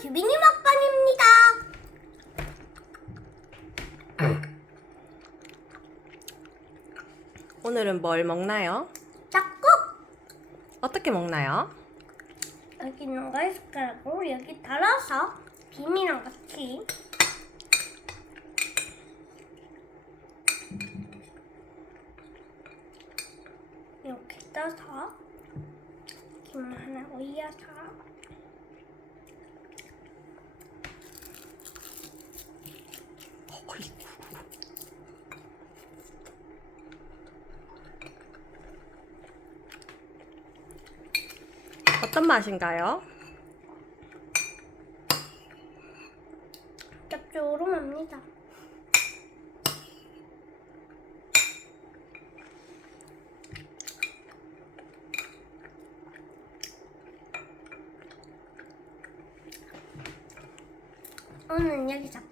규빈이 먹방입니다. 오늘은 뭘 먹나요? 짝꿍 어떻게 먹나요? 여기 있는 거 숟가락으로 여기 달아서 김이랑 같이 이렇게 떠서 김 하나 올려서 어떤 맛인가요? 짭조름합니다. 오늘은 여기서